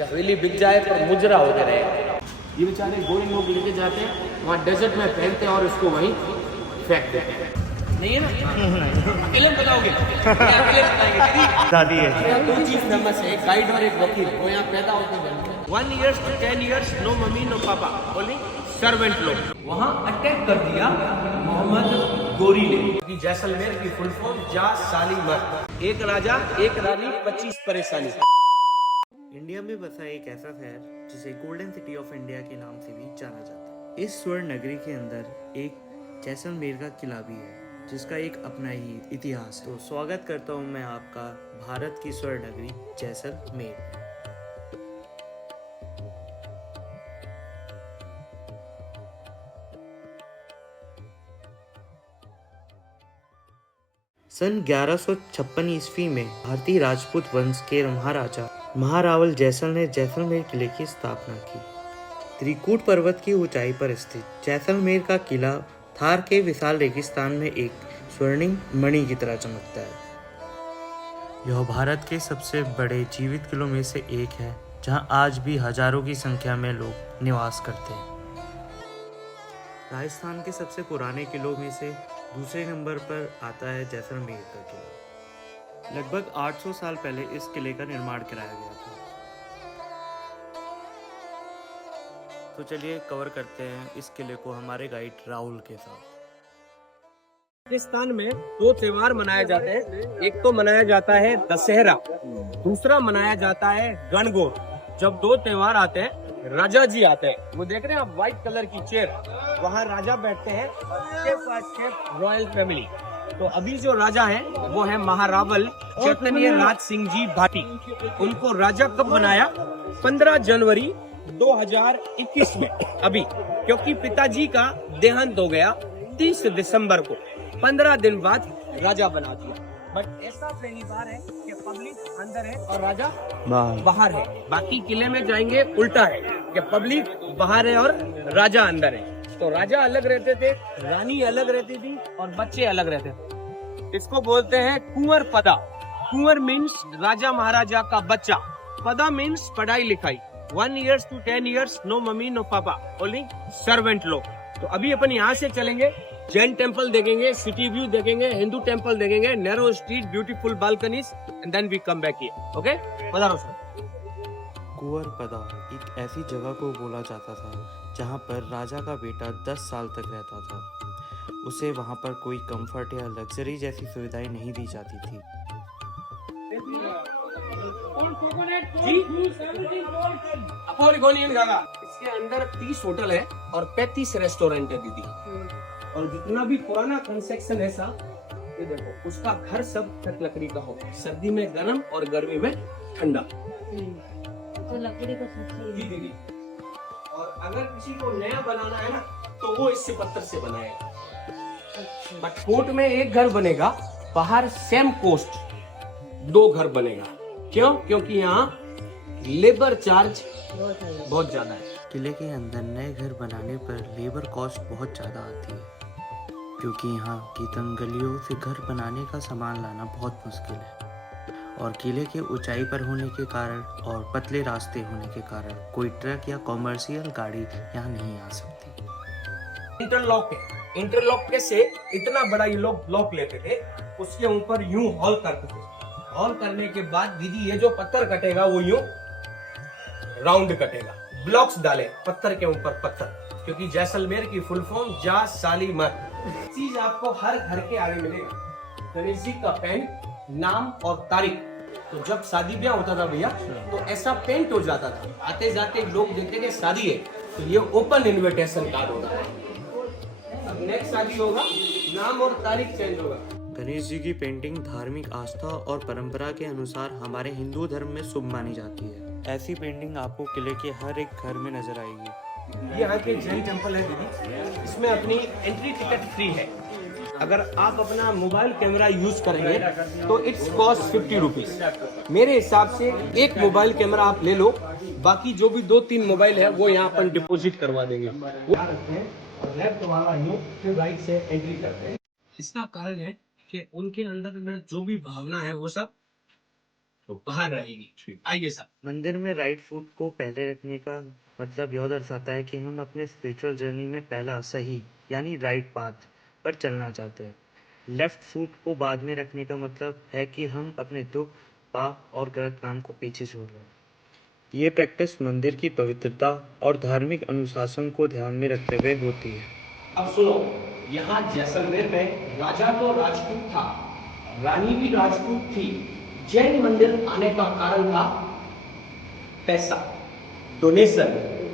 हवेली बिक जाए पर मुजरा होते रहे। ये बेचारे गोरे लोग लेके जाते हैं वहाँ डेजर्ट में पहनते हैं और इसको वहीं फेंक देते हैं। नहीं है ना? अकेले में बताओगे? अकेले बताएंगे दीदी। दादी है। यहाँ 2 चीज फेमस है, एक गाइड और एक वकील। वो यहाँ पैदा होते हैं 1 year to 10 years no mummy no papa, only servant लोग। वहाँ अटैक कर दिया मोहम्मद गोरी ने। जैसलमेर की फुल फॉर्म जा साली मत। एक राजा एक रानी 25 परेशानी। इंडिया में बसा एक ऐसा शहर जिसे गोल्डन सिटी ऑफ इंडिया के नाम से भी जाना जाता है। इस स्वर्ण नगरी के अंदर एक जैसलमेर का किला भी है जिसका एक अपना ही इतिहास है। तो स्वागत करता हूँ मैं आपका भारत की स्वर्ण नगरी जैसलमेर। सन 1156 ईस्वी में भारतीय राजपूत वंश के महाराजा महारावल जैसल ने जैसलमेर किले की स्थापना की। त्रिकूट पर्वत की ऊंचाई पर स्थित जैसलमेर का किला थार के विशाल रेगिस्तान में एक स्वर्णिम मणि की तरह चमकता है। यह भारत के सबसे बड़े जीवित किलों में से एक है जहां आज भी हजारों की संख्या में लोग निवास करते हैं। राजस्थान के सबसे पुराने किलों में से दूसरे नंबर पर आता है जैसलमेर का किला। लगभग 800 साल पहले इस किले का निर्माण कराया गया था। तो चलिए कवर करते हैं इस किले को हमारे गाइड राहुल के साथ। पाकिस्तान में 2 त्योहार मनाए जाते हैं। एक तो मनाया जाता है दशहरा, दूसरा मनाया जाता है गणगौर। जब 2 त्योहार आते हैं राजा जी आते हैं। वो देख रहे हैं आप व्हाइट कलर की चेयर, वहाँ राजा बैठते हैं रॉयल फैमिली। तो अभी जो राजा है वो है महारावल चैतन्य राज सिंह जी भाटी। उनको राजा कब बनाया? 15 जनवरी 2021 में, अभी, क्योंकि पिताजी का देहांत हो गया 30 दिसंबर को। 15 दिन बाद राजा बना दिया। बट ऐसा पहली बार है कि पब्लिक अंदर है और राजा बाहर है। बाकी किले में जाएंगे उल्टा है कि पब्लिक बाहर है और राजा अंदर है। तो राजा अलग रहते थे, रानी अलग रहती थी और बच्चे अलग रहते थे। इसको बोलते हैं कुंवर पदा। कुंवर मीन्स राजा महाराजा का बच्चा, पदा मीन्स पढ़ाई लिखाई। 1 year to 10 years no mummy no papa, only servant लोग। तो अभी अपन यहाँ से चलेंगे, जैन टेम्पल देखेंगे, सिटी व्यू देखेंगे, हिंदू टेम्पल देखेंगे, narrow street, beautiful balconies, and then we come back here. Okay, पधारो सर। कुंवर पदा एक ऐसी जगह को बोला जाता था जहां पर राजा का बेटा 10 साल तक रहता था। उसे वहां पर कोई कंफर्ट या लग्जरी जैसी सुविधाएं नहीं दी जाती थी। इसके अंदर 30 होटल है और 35 रेस्टोरेंट है दीदी। और जितना भी पुराना कंस्ट्रक्शन है सा, ये देखो उसका घर सब तक लकड़ी का होगा। सर्दी में गर्म और गर्मी में ठंडा। तो लकड़ी का जी दीदी। और अगर किसी को नया बनाना है ना तो वो इससे पत्थर से बनाएगा। बट कोर्ट में एक घर बनेगा, बाहर सेम कोस्ट 2 घर बनेगा। क्यों? क्योंकि यहाँ लेबर चार्ज बहुत ज्यादा है। किले के अंदर नए घर बनाने पर लेबर कॉस्ट बहुत ज़्यादा आती है क्योंकि यहाँ की तंग गलियों से घर बनाने का सामान लाना बहुत मुश्किल है। और किले के ऊंचाई पर होने के कारण और पतले रास्ते होने के कारण कोई ट्रक या कॉमर्शियल गाड़ी यहाँ नहीं आ सकती। इंटरलॉक है। इंटरलॉक के से इतना बड़ा ये लोग ब्लॉक लेते थे, उसके ऊपर यूं हॉल करते थे। हॉल करने के बाद दीदी ये जो पत्थर कटेगा वो यूं राउंड कटेगा। ब्लॉक्स डाले पत्थर के ऊपर पत्थर, क्योंकि जैसलमेर की फुल फॉर्म जा साली मत। चीज आपको हर घर के आगे मिलेगा, गणेश जी का पेन, नाम और तारीख। तो जब शादी ब्याह होता था भैया तो ऐसा पेंट हो जाता था। आते जाते लोग देखते कि शादी है तो ये ओपन इनविटेशन कार्ड होता है। अब नेक्स्ट शादी होगा, नाम और तारीख चेंज होगा। गणेश जी की पेंटिंग धार्मिक आस्था और परंपरा के अनुसार हमारे हिंदू धर्म में शुभ मानी जाती है। ऐसी पेंटिंग आपको किले के हर एक घर में नजर आएगी। ये यहाँ के जैन टेम्पल है दीदी, इसमें अपनी एंट्री टिकट फ्री है। अगर आप अपना मोबाइल कैमरा यूज करेंगे तो इट्स कॉस्ट 50 रुपीज। मेरे हिसाब से एक मोबाइल कैमरा आप ले लो, बाकी जो भी 2-3 मोबाइल है वो यहाँ पर डिपॉजिट करवा देंगे। लेफ्ट वाला यूं फिर राइट से एंट्री करते हैं। इसका कारण है कि उनके अंदर में जो भी भावना है वो सब तो बाहर रहेगी। आइए सर। मंदिर में राइट फुट को पहले रखने का मतलब यह दर्शाता है कि हम अपने स्पिरिचुअल जर्नी में पहला सही यानी राइट पाथ पर चलना चाहते हैं। लेफ्ट फुट को बाद में रखने का मतलब है कि हम अपने दुख, पाप और गलत काम को पीछे छोड़ रहे हैं। ये प्रैक्टिस मंदिर की पवित्रता और धार्मिक अनुशासन को ध्यान में रखते हुए होती है। अब सुनो, यहाँ जैसलमेर में राजा तो राजपूत था, रानी भी राजपूत थी। जैन मंदिर आने का कारण था पैसा, डोनेशन,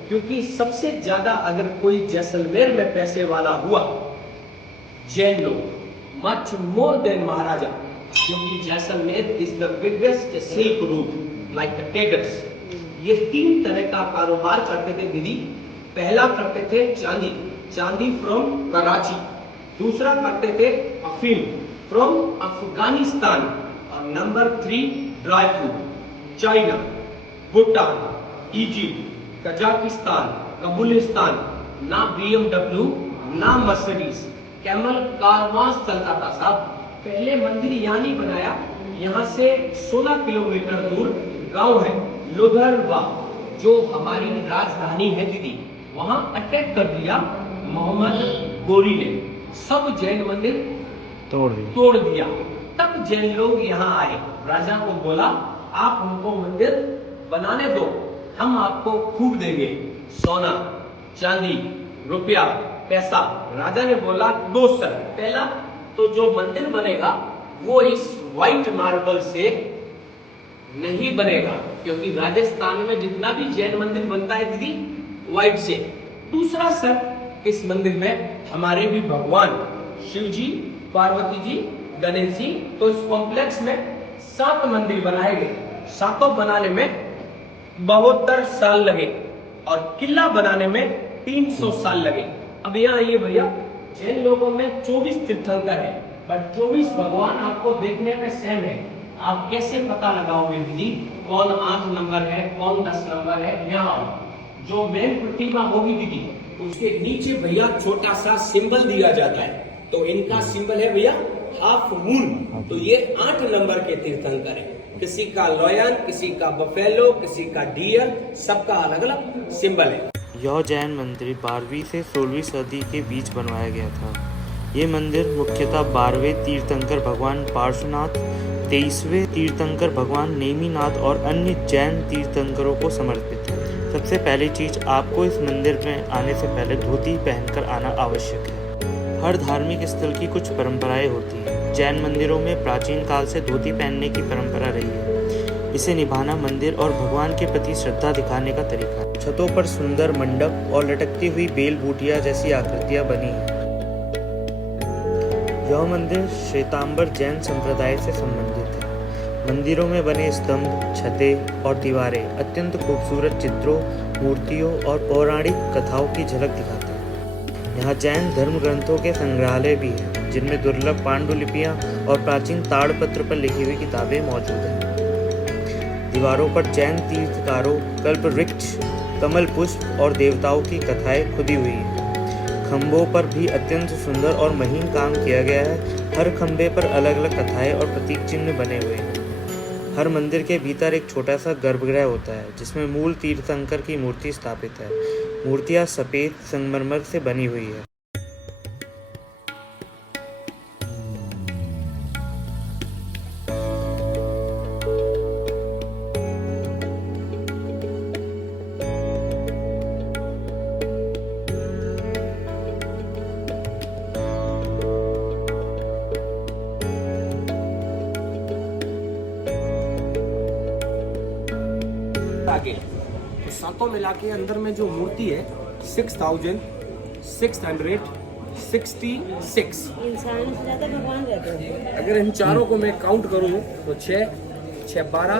क्योंकि सबसे ज्यादा अगर कोई जैसलमेर में पैसे वाला हुआ जैन लोग, मच मोर देन महाराजा, क्योंकि Jaisalmer is the biggest silk route like the टेगर्स। ये 3 तरह का कारोबार करते थे दीदी। पहला करते थे चांदी, चांदी फ्रॉम कराची। दूसरा करते थे अफीम फ्रॉम अफगानिस्तान। और number 3 dry fruit, China, Bhutan, Egypt, Kazakhstan, Kabulistan. ना BMW, ना मर्सिडीज, कैमल कार मास चलता था साहब। पहले मंदिर यहाँ नहीं बनाया, यहाँ से 16 किलोमीटर दूर गांव है लोधरवा, जो हमारी राजधानी है दीदी। वहां अटैक कर दिया मोहम्मद गोरी ने, सब जैन मंदिर तोड़ दिया। तब जैन लोग यहाँ आए, राजा को बोला आप हमको मंदिर बनाने दो, हम आपको खूब देंगे, सोना, चांदी, रुपया, पैसा। राजा ने बोला 2 शर्त। पहला तो जो मंदिर बनेगा वो इस व्हाइट मार्बल से नहीं बनेगा, क्योंकि राजस्थान में जितना भी जैन मंदिर बनता है दीदी व्हाइट से। दूसरा शर्त, इस मंदिर में हमारे भी भगवान शिव जी, पार्वती जी, गणेश जी। तो इस कॉम्प्लेक्स में 7 मंदिर बनाए गए। 7 बनाने में 72 साल लगे और किला बनाने में 300 साल लगे। अब यहाँ आइए भैया, जैन लोगों में 24 तीर्थंकर है, बट 24 भगवान आपको देखने में सेम है। आप कैसे पता लगाओगे दीदी कौन 8 नंबर है, कौन 10 नंबर है? यहाँ जो मेन प्रतिमा होगी दीदी, उसके नीचे भैया छोटा सा सिंबल दिया जाता है। तो इनका सिंबल है भैया हाफ मून। तो ये 8 नंबर के तीर्थंकर है। किसी का लॉयन, किसी का बफेलो, किसी का डियर, सबका अलग अलग सिंबल है। यह जैन मंदिर 12वीं से 16वीं सदी के बीच बनवाया गया था। ये मंदिर मुख्यतः 12वें तीर्थंकर भगवान पार्श्वनाथ, 23वें तीर्थंकर भगवान नेमिनाथ और अन्य जैन तीर्थंकरों को समर्पित है। सबसे पहली चीज, आपको इस मंदिर में आने से पहले धोती पहनकर आना आवश्यक है। हर धार्मिक स्थल की कुछ परंपराएं होती हैं। जैन मंदिरों में प्राचीन काल से धोती पहनने की परंपरा रही है। इसे निभाना मंदिर और भगवान के प्रति श्रद्धा दिखाने का तरीका है। छतों पर सुंदर मंडप और लटकती हुई बेल बूटियां जैसी आकृतियां बनी हैं। यह मंदिर श्वेतांबर जैन संप्रदाय से संबंधित है। मंदिरों में बने स्तंभ, छतें और दीवारें अत्यंत खूबसूरत चित्रों, मूर्तियों और पौराणिक कथाओं की झलक दिखाते हैं। यहाँ जैन धर्म ग्रंथों के संग्रहालय भी हैं, जिनमें दुर्लभ पांडुलिपियां और प्राचीन ताड़पत्र पर लिखी हुई किताबें मौजूद हैं। दीवारों पर जैन तीर्थकारों, कल्पवृक्ष, कमल पुष्प और देवताओं की कथाएं खुदी हुई हैं। खंभों पर भी अत्यंत सुंदर और महीन काम किया गया है। हर खंभे पर अलग अलग कथाएं और प्रतीक चिन्ह बने हुए हैं। हर मंदिर के भीतर एक छोटा सा गर्भगृह होता है, जिसमें मूल तीर्थंकर की मूर्ति स्थापित है। मूर्तियां सफेद संगमरमर से बनी हुई है। आगे तो 7 मिला के अंदर में जो मूर्ति है 6666। इंसान से ज्यादा भगवान रहते हैं। अगर इन चारों को मैं काउंट करूं तो 6, 6, 12,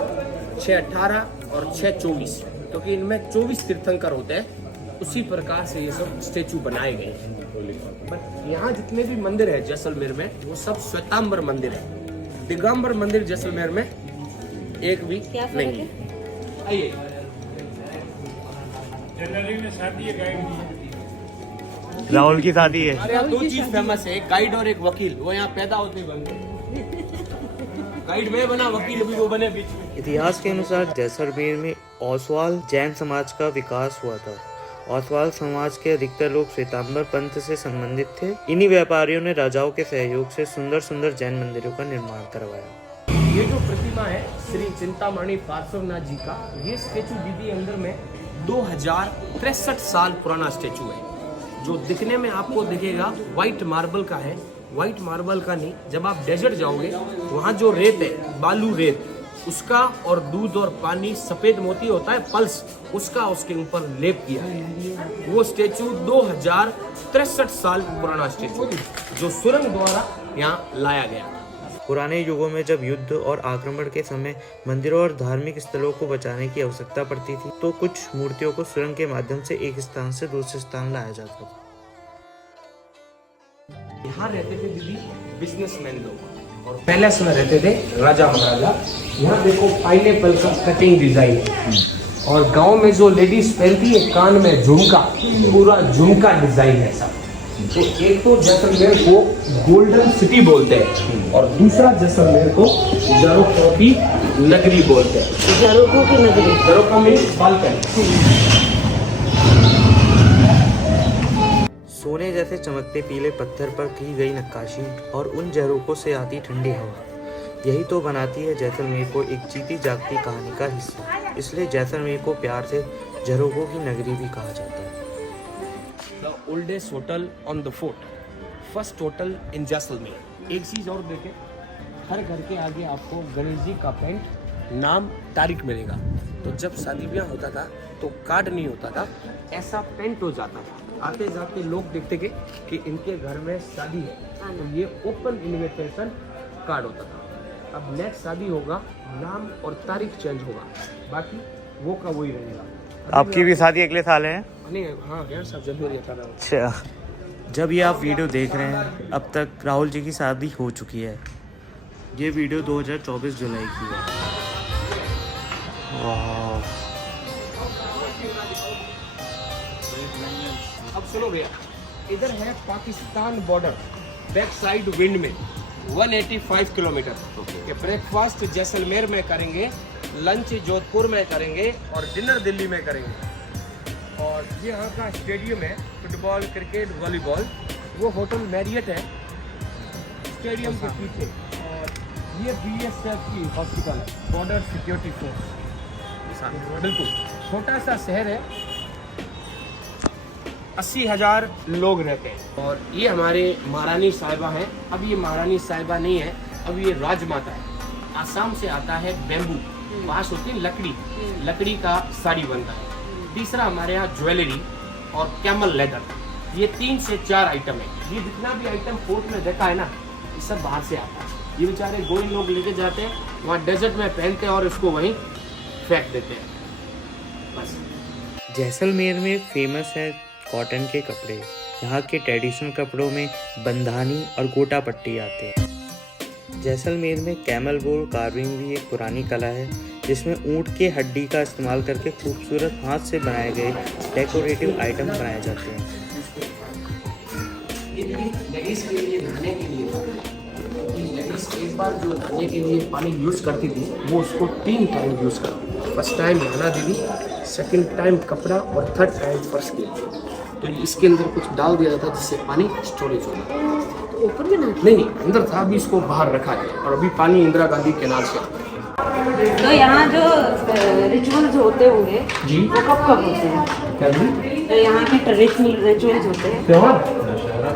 6, 18 और 6, 24, क्योंकि इनमें 24 तीर्थंकर होते हैं। उसी प्रकार से ये सब स्टेचू बनाए गए हैं। बट यहाँ जितने भी मंदिर है जैसलमेर में, वो सब श्वेतांबर मंदिर है। दिगंबर मंदिर जैसलमेर में एक भी क्या फर्क नहीं है? है। आइए, राहुल की शादी है। हमारे यहाँ 2 चीज फेमस है, एक गाइड और एक वकील। वो यहाँ पैदा होते ही बन गए। साइड में बना, वकील भी वो बने बीच में। इतिहास के अनुसार जैसलमेर में ओसवाल जैन समाज का विकास हुआ था। ओसवाल समाज के अधिकतर लोग श्वेतांबर पंथ से संबंधित थे। इन्हीं व्यापारियों ने राजाओं के सहयोग से सुंदर सुंदर जैन मंदिरों का निर्माण करवाया। ये जो प्रतिमा है श्री चिंतामणि पार्श्वनाथ जी का, ये स्टेचू दीदी अंदर में 2063 साल पुराना स्टेचू है, जो दिखने में आपको दिखेगा व्हाइट मार्बल का है। व्हाइट मार्बल का नहीं, जब आप डेजर्ट जाओगे वहाँ जो रेत है, बालू रेत, उसका और दूध और पानी सफेद मोती होता है पल्स, उसका उसके ऊपर लेप किया है। वो स्टेचू 2063 साल पुराना स्टेचू जो सुरंग द्वारा यहाँ लाया गया। पुराने युगों में जब युद्ध और आक्रमण के समय मंदिरों और धार्मिक स्थलों को बचाने की आवश्यकता पड़ती थी, तो कुछ मूर्तियों को सुरंग के माध्यम से एक स्थान से दूसरे स्थान लाया जाता था। यहाँ रहते थे दीदी बिजनेसमैन लोग, और पहले समय रहते थे राजा महाराजा। यहाँ देखो पाइनएप्पल का कटिंग डिजाइन है, और गांव में जो लेडीज पहनती है कान में झुमका, पूरा झुमका डिजाइन है सब। तो एक तो जैसलमेर को गोल्डन सिटी बोलते हैं, और दूसरा जैसलमेर को ज़रोखों की नगरी बोलते हैं। ज़रोखों की नगरी, ज़रोखों मीन्स बालकन। सोने जैसे चमकते पीले पत्थर पर की गई नक्काशी और उन झरोखों से आती ठंडी हवा, यही तो बनाती है जैसलमेर को एक जीती जागती कहानी का हिस्सा। इसलिए जैसलमेर को प्यार से झरोखों की नगरी भी कहा जाता है। The oldest hotel on the fort, first hotel in Jaisalmer. एक चीज और देखें, हर घर के आगे आपको गणेश जी का पेंट, नाम, तारीख मिलेगा। तो जब शादी ब्याह होता था तो कार्ड नहीं होता था, ऐसा पेंट हो जाता था। आते जाते लोग देखते कि इनके घर में शादी है, तो ये ओपन इनविटेशन कार्ड होता था। अब नेक्स्ट शादी होगा, नाम और तारीख चेंज होगा, बाकी वो का वही रहेगा। आपकी भी शादी अगले साल है? नहीं, हाँ यार सब जनवरी 18। अच्छा, जब ये आप वीडियो देख रहे हैं, अब तक राहुल जी की शादी हो चुकी है। ये वीडियो 2024 जुलाई की है। वाह। अब सुनो भैया, इधर है Pakistan border, back side wind में 185 किलोमीटर के। ब्रेकफास्ट जैसलमेर में करेंगे, लंच जोधपुर में करेंगे, और डिनर दिल्ली में करेंगे। और ये यहाँ का स्टेडियम है, फुटबॉल, क्रिकेट, वॉलीबॉल। वो होटल मैरियट है स्टेडियम के पीछे, और ये BSF की हॉस्पिटल है, बॉर्डर सिक्योरिटी फोर्स। बिल्कुल छोटा सा शहर है, 80,000 लोग रहते हैं। और ये हमारे महारानी साहिबा हैं। अब ये महारानी साहिबा नहीं है, अब ये राजमाता है। आसाम से आता है बेम्बू, बांस होती है लकड़ी, लकड़ी का साड़ी बनता है। तीसरा हमारे यहाँ ज्वेलरी और कैमल लेदर, ये 3 से 4 आइटम है। ये जितना भी आइटम फोर्ट में देखा है ना, ये सब बाहर से आता है। ये बेचारे गोरी लोग लेके जाते हैं, वहाँ डेजर्ट में पहनते हैं और इसको वहीं फेंक देते हैं, बस। जैसलमेर में फेमस है कॉटन के कपड़े। यहाँ के ट्रेडिशनल कपड़ों में बंधानी और गोटा पट्टी आते हैं। जैसलमेर में कैमल वूल कार्विंग भी एक पुरानी कला है, जिसमें ऊँट के हड्डी का इस्तेमाल करके खूबसूरत हाथ से बनाए गए डेकोरेटिव आइटम बनाए जाते हैं। लेडीज के लिए नहाने के लिए लेडीज एक बार जो नहाने के लिए पानी यूज़ करती थी, वो उसको 3 टाइम यूज़ करती। फर्स्ट टाइम नहाना दीदी, सेकंड टाइम कपड़ा, और थर्ड टाइम फर्श के लिए। तो इसके अंदर कुछ डाल दिया जाता जिससे पानी स्टोरेज होगा। तो ऊपर भी नहीं, अंदर था, अभी इसको बाहर रखा है, और अभी पानी इंदिरा गांधी कैनाल से आता है। तो यहाँ जो रिचुअल्स होते होंगे जी, वो कब कब होते हैं? क्या जी? तो यहाँ के ट्रेडिशनल रिचुअल्स होते हैं। त्योहार,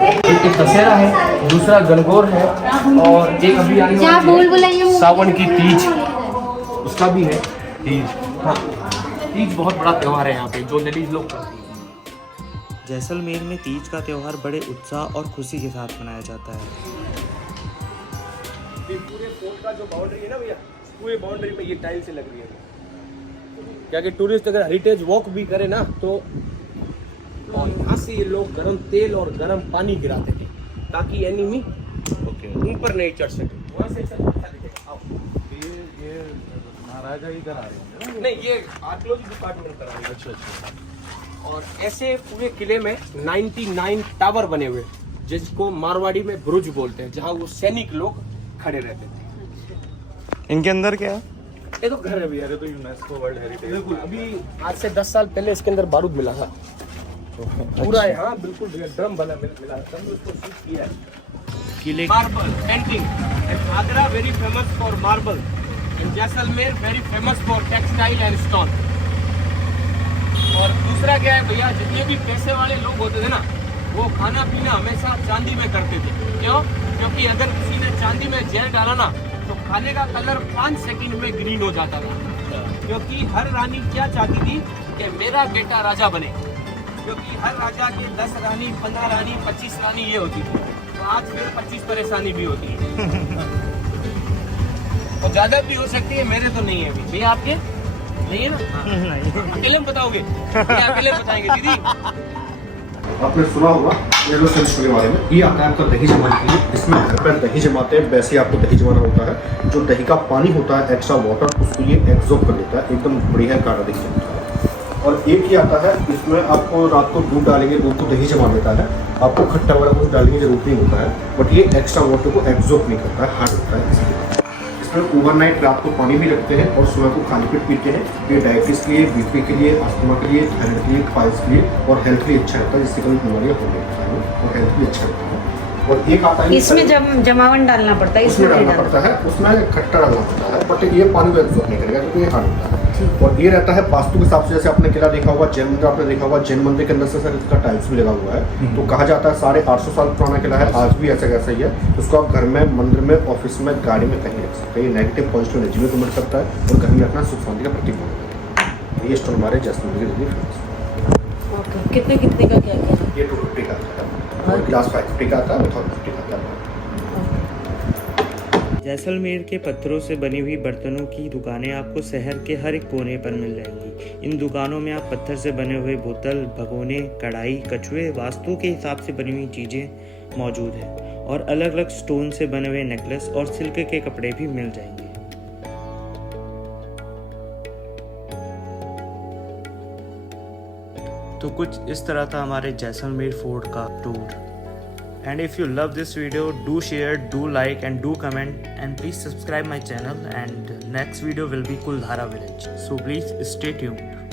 एक दशहरा है, दूसरा गणगौर है, और एक अभी आने वाली है सावन की तीज, उसका भी है तीज। हाँ, तीज बहुत बड़ा त्योहार है यहाँ पे, जो लेडीज लोग करती हैं। जैसलमेर में तीज का त्योहार बड़े उत्साह और खुशी के साथ मनाया जाता है। ये पूरे फोर्ट का जो बाउंड्री है ना भैया, पूरे बाउंड्री में ये टाइल से लग रही है। क्या कि टूरिस्ट अगर हेरिटेज वॉक भी करे ना, तो और यहाँ से ये लोग गरम तेल और गरम पानी गिराते थे, ताकि एनिमी ऊपर नहीं चढ़ सके। वहाँ से ये महाराजा इधर आ रहे हैं? नहीं, ये आर्कियोलॉजी डिपार्टमेंट करा रही है। अच्छा। और ऐसे पूरे किले में 99 टावर बने हुए, जिसको मारवाड़ी में बुरुज बोलते हैं, जहाँ वो सैनिक लोग खड़े रहते थे। इनके अंदर क्या है? ये तो घर है भैया। ये तो यूनेस्को वर्ल्ड हेरिटेज। बिल्कुल, अभी आज से 10 साल पहले इसके अंदर बारूद मिला था पूरा है। हाँ बिल्कुल भैया, ड्रम मिला था, उसको शूट किया है। किले marble painting and Agra very famous for marble and Jaisalmer very famous for textile and stone. और दूसरा क्या है भैया, जितने भी पैसे वाले लोग होते थे ना, वो खाना पीना हमेशा चांदी में करते थे। क्यों? क्योंकि अगर किसी ने चांदी में जहर डाला ना, तो खाने का कलर 5 सेकंड में ग्रीन हो जाता था। क्योंकि हर रानी क्या चाहती थी कि मेरा बेटा राजा बने। क्योंकि हर राजा के 10 रानी, 15 रानी, 25 रानी ये होती थी। तो आज फिर 25 परेशानी भी होती है और ज्यादा भी हो सकती है। मेरे तो नहीं है अभी भैया, आपके नहीं है ना? अकेले में बताओगे? भैया अकेले बताएंगे दीदी। आपने सुना होगा येलो सेंस के बारे में। ये आता है आपका दही जमाने के लिए। इसमें घर पर दही जमाते हैं, वैसे ही आपको दही जमाना होता है। जो दही का पानी होता है, एक्स्ट्रा वाटर, उसको ये एब्जॉर्ब कर लेता है। एकदम बढ़िया गाढ़ा दही जमता है। और एक ही आता है, इसमें आपको रात को दूध डालेंगे, दूध को दही जमा देता है। आपको खट्टा वाला कुछ डालने की जरूरत नहीं होता है, बट ये एक्स्ट्रा वाटर को एब्जॉर्ब नहीं करता है, हार्ड होता है इसलिए। इसमें ओवरनाइट रात को पानी भी रखते हैं और सुबह को खाली पेट पीते हैं। ये डायबिटीज के लिए, बीपी के लिए, अस्थमा के लिए, थायराइड के लिए, फाइल्स के लिए और हेल्थ के लिए अच्छा रहता है, जिससे कभी बीमारियाँ हो नहीं है और हेल्थ के लिए अच्छा रहता है। और एक आता है इसमें जब जमावन डालना पड़ता है, उसमें इसमें नहीं डालना डालना। पड़ता है, उसमें खट्टा डालना पड़ता है, बट ये पानी को एब्जॉर्ब नहीं करेगा क्योंकि ये हार्ड होता है। और ये रहता है वास्तु के हिसाब से, जैसे आपने किला देखा होगा, जैन मंदिर आपने देखा होगा, जैन मंदिर के अंदर से सर इसका टाइल्स भी लगा हुआ है। तो कहा जाता है 850 साल पुराना किला है, आज भी ऐसा कैसा ही है। उसको आप घर में, मंदिर में, ऑफिस में, गाड़ी में कहीं रख सकते हैं। ये नेगेटिव पॉजिटिव एनर्जी में कन्वर्ट करता है और घर में रखना सुख शांति का प्रतीक माना जाता है। ये स्टोन हमारे जैसलमेर के लिए फेमस ओके, कितने कितने का क्या क्या है? है। ये 250 का आता है और गिलास 550 का आता है, 1050 का आता है। जैसलमेर के पत्थरों से बनी हुई बर्तनों की दुकानें आपको शहर के हर एक कोने पर मिल जाएंगी। इन दुकानों में आप पत्थर से बने हुए बोतल, भगोने, कढ़ाई, कछुए, वास्तु के हिसाब से बनी हुई चीज़ें मौजूद हैं और अलग अलग स्टोन से बने हुए नेकलेस और सिल्क के कपड़े भी मिल जाएंगे। तो कुछ इस तरह था हमारे जैसलमेर फोर्ट का tour. And if you love this video, do share, do like and do comment, and please subscribe my channel, and next video will be Kuldhara village, so please stay tuned.